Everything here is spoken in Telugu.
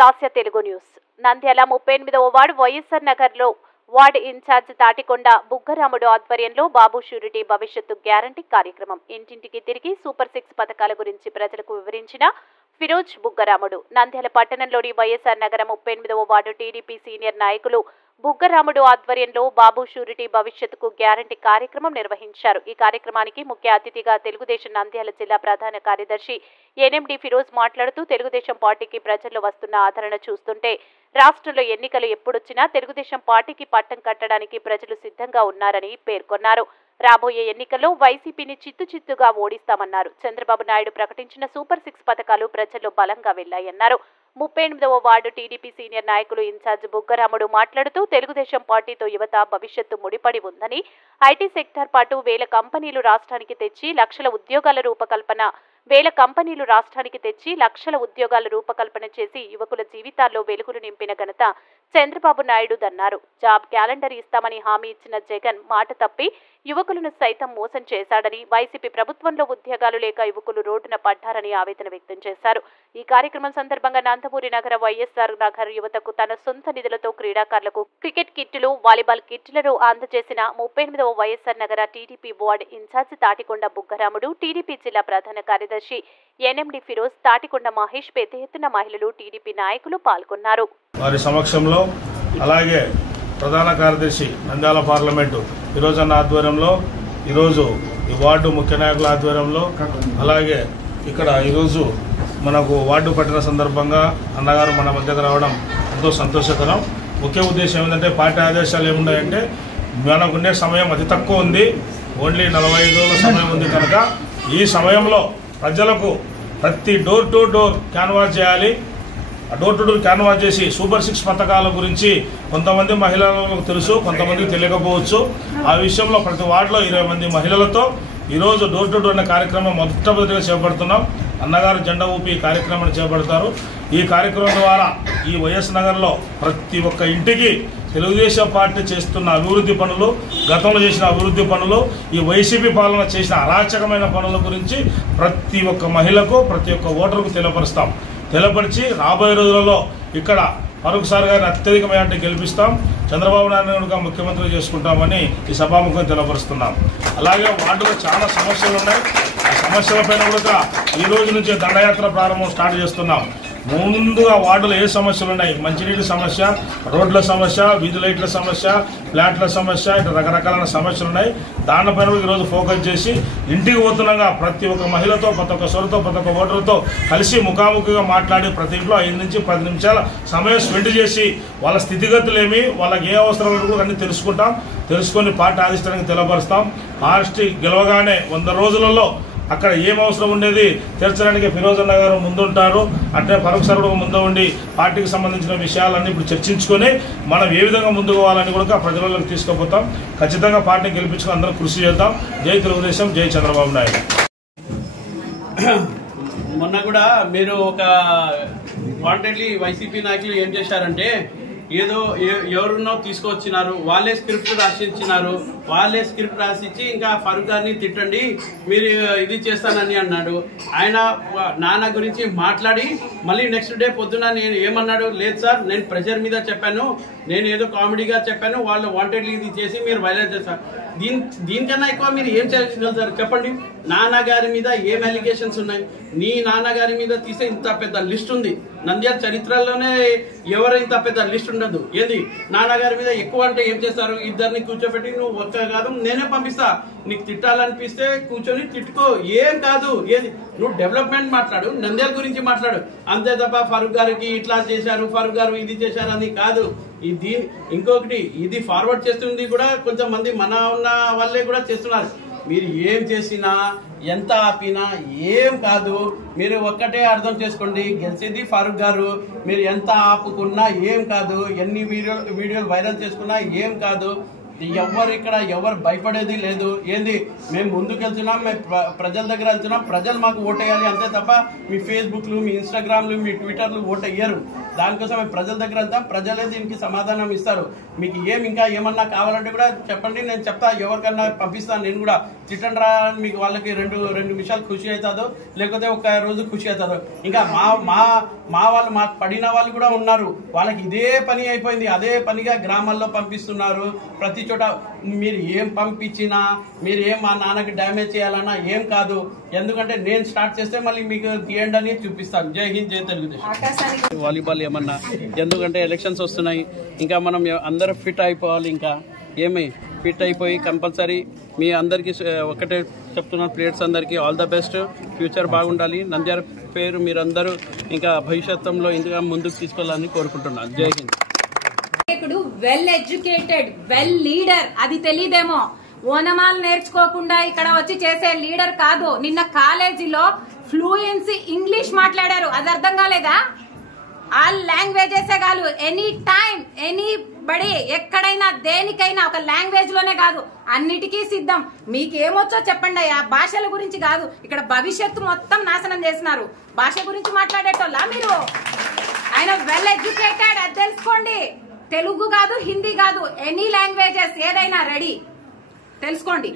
లాస్య తెలుగు న్యూస్. నంద్యాల 38వ వార్డు వైఎస్ఆర్ నగర్లో వార్డు ఇన్ఛార్జ్ తాటికొండ బుగ్గరాముడు ఆధ్వర్యంలో బాబు షూరిటీ భవిష్యత్తు గ్యారంటీ కార్యక్రమం. ఇంటింటికి తిరిగి సూపర్ 6 పథకాల గురించి ప్రజలకు వివరించిన ఫిరోజ్ బుగ్గరాముడు నంద్యాల పట్టణంలోని వైఎస్ఆర్ నగరం 38వ వార్డు టీడీపీ సీనియర్ నాయకులు బుగ్గరాముడు ఆధ్వర్యంలో బాబు షూరిటీ భవిష్యత్తుకు గ్యారంటీ కార్యక్రమం నిర్వహించారు. ఈ కార్యక్రమానికి ముఖ్య అతిథిగా తెలుగుదేశం నంద్యాల జిల్లా ప్రధాన కార్యదర్శి ఎన్ఎండి ఫిరోజ్ మాట్లాడుతూ తెలుగుదేశం పార్టీకి ప్రజల్లో వస్తున్న ఆదరణ చూస్తుంటే రాష్ట్రంలో ఎన్నికలు ఎప్పుడొచ్చినా తెలుగుదేశం పార్టీకి పట్టం కట్టడానికి ప్రజలు సిద్ధంగా ఉన్నారని పేర్కొన్నారు. రాబోయే ఎన్నికల్లో వైసీపీని చిత్తుచిత్తుగా ఓడిస్తామన్నారు. చంద్రబాబు నాయుడు ప్రకటించిన సూపర్ 6 పథకాలు ప్రజల్లో బలంగా వెళ్లాయన్నారు. 38వ వార్డు టీడీపీ సీనియర్ నాయకులు ఇన్ఛార్జ్ బుగ్గరాముడు మాట్లాడుతూ తెలుగుదేశం పార్టీతో యువత భవిష్యత్తు ముడిపడి ఉందని, ఐటీ సెక్టార్ పాటు వేల కంపెనీలు రాష్ట్రానికి తెచ్చి లక్షల ఉద్యోగాల రూపకల్పన చేసి యువకుల జీవితాల్లో వెలుగులు నింపిన ఘనత చంద్రబాబు నాయుడుదన్నారు. జాబ్ క్యాలెండర్ ఇస్తామని హామీ ఇచ్చిన జగన్ మాట తప్పి యువకులను సైతం మోసం చేశాడని, వైసీపీ ప్రభుత్వంలో ఉద్యోగాలు లేక యువకులు రోడ్డున పడ్డారని ఆవేదన వ్యక్తం చేశారు. ఈ కార్యక్రమం సందర్భంగా నందమూరి నగర వైఎస్ఆర్ నగర్ యువతకు తన సొంత నిధులతో క్రీడాకారులకు క్రికెట్ కిట్లు, వాలీబాల్ కిట్లను అందజేసిన 38వ వైఎస్ఆర్ నగర టీడీపీ వార్డు ఇన్ఛార్జ్ తాటికొండ బుగ్గరాముడు, టీడీపీ జిల్లా ప్రధాన కార్యదర్శి ఎన్ఎండి ఫిరోజ్, తాటికొండ మహేష్, పెద్ద ఎత్తున మహిళలు, టీడీపీ నాయకులు పాల్గొన్నారు. వారి సమక్షంలో అలాగే ప్రధాన కార్యదర్శి నంద్యాల పార్లమెంటు ఫిరోజ్ అన్న ఆధ్వర్యంలో ఈరోజు ఈ వార్డు ముఖ్య నాయకుల ఆధ్వర్యంలో అలాగే ఇక్కడ ఈరోజు మనకు వార్డు పట్టిన సందర్భంగా అన్నగారు మన మధ్యకు రావడం ఎంతో సంతోషకరం. ముఖ్య ఉద్దేశం ఏంటంటే పార్టీ ఆదేశాలు ఏమున్నాయంటే మనకుండే సమయం అతి తక్కువ ఉంది, ఓన్లీ 45 రోజుల సమయం ఉంది కనుక ఈ సమయంలో ప్రజలకు ప్రతి డోర్ టు డోర్ క్యాన్వాస్ చేయాలి. డోర్ టు డోర్ క్యాన్వాస్ చేసి సూపర్ 6 పథకాల గురించి కొంతమంది మహిళలకు తెలుసు, కొంతమందికి తెలియకపోవచ్చు. ఆ విషయంలో ప్రతి వార్డులో 20 మంది మహిళలతో ఈరోజు డోర్ టు డోర్ అనే కార్యక్రమం మొట్టమొదటిగా చేపడుతున్నాం. అన్నగారు జెండా ఊపి ఈ కార్యక్రమాన్ని చేపడతారు. ఈ కార్యక్రమం ద్వారా ఈ వైఎస్ నగర్లో ప్రతి ఒక్క ఇంటికి తెలుగుదేశం పార్టీ చేస్తున్న అభివృద్ధి పనులు, గతంలో చేసిన అభివృద్ధి పనులు, ఈ వైసీపీ పాలన చేసిన అరాచకమైన పనుల గురించి ప్రతి ఒక్క మహిళకు, ప్రతి ఒక్క ఓటరుకు తెలియపరిచి రాబోయే రోజులలో ఇక్కడ ఫరూక్ సార్ గారిని అత్యధిక మెజార్టీ గెలిపిస్తాం, చంద్రబాబు నాయుడు ముఖ్యమంత్రి చేసుకుంటామని ఈ సభాముఖం తెలియపరుస్తున్నాం. అలాగే వార్డులో చాలా సమస్యలు ఉన్నాయి. ఆ సమస్యలపైన కూడా ఈ రోజు నుంచి దండయాత్ర ప్రారంభం స్టార్ట్ చేస్తున్నాం. ముందుగా వార్డులో ఏ సమస్యలు ఉన్నాయి, మంచినీటి సమస్య, రోడ్ల సమస్య, వీధి లైట్ల సమస్య, ఫ్లాట్ల సమస్య, ఇట్లా రకరకాలైన సమస్యలు ఉన్నాయి. దానిపైన ఈరోజు ఫోకస్ చేసి ఇంటికి పోతున్నాగా ప్రతి ఒక్క మహిళతో, ప్రతి ఒక్క సొరతో, ప్రతి ఒక్క ఓటర్తో కలిసి ముఖాముఖిగా మాట్లాడి ప్రతి ఇంట్లో 5 నుంచి 10 నిమిషాల సమయం స్పెండ్ చేసి వాళ్ళ స్థితిగతులేమి, వాళ్ళకి ఏ అవసరాలు కూడా అన్ని తెలుసుకొని పార్టీ ఆదిష్టానికి తెలియపరుస్తాం. పార్టీ గెలవగానే 100 రోజులలో అక్కడ ఏం అవసరం ఉండేది తీర్చడానికి ఫిరోజ్ అన్న గారు ముందుంటారు. అంటే ఫరూక్ సార్ కూడా ముందు ఉండి పార్టీకి సంబంధించిన విషయాలన్నీ ఇప్పుడు చర్చించుకొని మనం ఏ విధంగా ముందుకు పోవాలని కూడా ప్రజలకు తీసుకుపోతాం. ఖచ్చితంగా పార్టీని గెలిపించుకుని అందరం కృషి చేద్దాం. జై తెలుగుదేశం, జై చంద్రబాబు నాయుడు. మొన్న కూడా మీరు ఒక వాంటెడ్లీ వైసీపీ నాయకులు ఏం చేశారంటే ఏదో ఎవరున్నో తీసుకొచ్చినారు, వాళ్ళే స్క్రిప్ట్ రాసిచ్చి ఇంకా ఫరూక్ గారిని తిట్టండి, మీరు ఇది చేస్తానని అన్నాడు. ఆయన నాన్న గురించి మాట్లాడి మళ్ళీ నెక్స్ట్ డే పొద్దున నేను ఏమన్నాడు, లేదు సార్ నేను ప్రెషర్ మీద చెప్పాను, నేను ఏదో కామెడీగా చెప్పాను, వాళ్ళు వాంటెడ్లీ ఇది చేసి మీరు వైలేట్ చేస్తారు. దీనికన్నా ఎక్కువ మీరు ఏం చేయగలుగుతారు చెప్పండి. నాన్నగారి మీద ఏం అలిగేషన్స్ ఉన్నాయి? నీ నాన్నగారి మీద తీసే ఇంత పెద్ద లిస్ట్ ఉంది. నంద్యాల చరిత్రలోనే ఎవరు ఇంత పెద్ద లిస్ట్ ఉండదు. ఏది నాన్నగారి మీద ఎక్కువ అంటే ఏం చేస్తారు? ఇద్దరిని కూర్చోబెట్టి నువ్వు ఒక్క కాదు నేనే పంపిస్తా, నీకు తిట్టాలనిపిస్తే కూర్చొని తిట్టుకో, ఏం కాదు. ఏది నువ్వు డెవలప్మెంట్ మాట్లాడు, నంద్యాల గురించి మాట్లాడు, అంతే తప్ప ఫరూక్ గారికి ఇట్లా చేశారు, ఫరూక్ గారు ఇది చేశారు అని కాదు. ఇంకొకటి ఇది ఫార్వర్డ్ చేస్తుంది కూడా కొంతమంది మన ఉన్న వాళ్ళే కూడా చేస్తున్నారు. మీరు ఏం చేసినా ఎంత ఆపినా ఏం కాదు. మీరు ఒక్కటే అర్థం చేసుకోండి, గెలిచేది ఫరూక్ గారు. మీరు ఎంత ఆపుకున్నా ఏం కాదు, ఎన్ని వీడియోలు వైరల్ చేసుకున్నా ఏం కాదు. ఎవరు భయపడేది లేదు. ఏంది మేము ముందుకు వెళ్తున్నాం, మేము ప్రజల దగ్గర వెళ్తున్నాం, ప్రజలు మాకు ఓటేయాలి అంతే తప్ప మీ ఫేస్బుక్లు, మీ ఇన్స్టాగ్రామ్లు, మీ ట్విట్టర్లు ఓటేయరు. దానికోసం మేము ప్రజల దగ్గర వెళ్తాం, ప్రజలే దీనికి సమాధానం ఇస్తారు. మీకు ఇంకా ఏమన్నా కావాలంటే కూడా చెప్పండి, నేను చెప్తా, ఎవరికన్నా పంపిస్తాను. నేను కూడా తిట్టండి రా, మీకు వాళ్ళకి రెండు నిమిషాలు ఖుషి అవుతుందో, లేకపోతే ఒక రోజు ఖుషి అవుతుందో. ఇంకా మా వాళ్ళు మాకు పడిన వాళ్ళు కూడా ఉన్నారు, వాళ్ళకి ఇదే పని అయిపోయింది. అదే పనిగా గ్రామాల్లో పంపిస్తున్నారు. ప్రతి చోట మీరు ఏం పంపించినా, మీరు ఏం మా నాన్నకి డ్యామేజ్ చేయాలన్నా ఏం కాదు. ఎందుకంటే నేను స్టార్ట్ చేస్తే మళ్ళీ మీకు తీయండి అని చూపిస్తాను. జై హింద్, జై తెలుగుదేశం. వాలీబాల్ ఏమన్నా, ఎందుకంటే ఎలక్షన్స్ వస్తున్నాయి, ఇంకా మనం అందరూ ఫిట్ అయిపోవాలి. ఇంకా ఏమై ఫిట్ అయిపోయి కంపల్సరీ మీ అందరికీ ఒకటే చెప్తున్నాను, ప్లేయర్స్ అందరికీ ఆల్ ద బెస్ట్. ఫ్యూచర్ బాగుండాలి. నంద్యాల పేరు మీరందరూ ఇంకా భవిష్యత్తులో ఇంకా ముందుకు తీసుకెళ్ళాలని కోరుకుంటున్నాను. జై Hind. Well educated, well leader, అది తెలీదేమో. ఓనమాలు నేర్చుకోకుండా ఇక్కడ వచ్చి చేసే లీడర్ కాదు. నిన్న కాలేజీలో ఫ్లూయెన్సీ ఇంగ్లీష్ మాట్లాడారు, అది అర్థం కాలేదా? ఆల్ లాంగ్వేజెసే కాదు, ఎనీ టైం ఎనీ బడి ఎక్కడైనా దేనికైనా ఒక లాంగ్వేజ్ లోనే కాదు, అన్నిటికీ సిద్ధం. మీకేమొచ్చో చెప్పండి. ఆ భాషల గురించి కాదు, ఇక్కడ భవిష్యత్తు మొత్తం నాశనం చేస్తున్నారు. భాష గురించి మాట్లాడేటోళ్ళ మీరు? ఆయన వెల్ ఎడ్యుకేటెడ్, అది తెలుసుకోండి. తెలుగు కాదు, హిందీ కాదు, ఎనీ లాంగ్వేజెస్ ఏదైనా రెడీ, తెలుసుకోండి.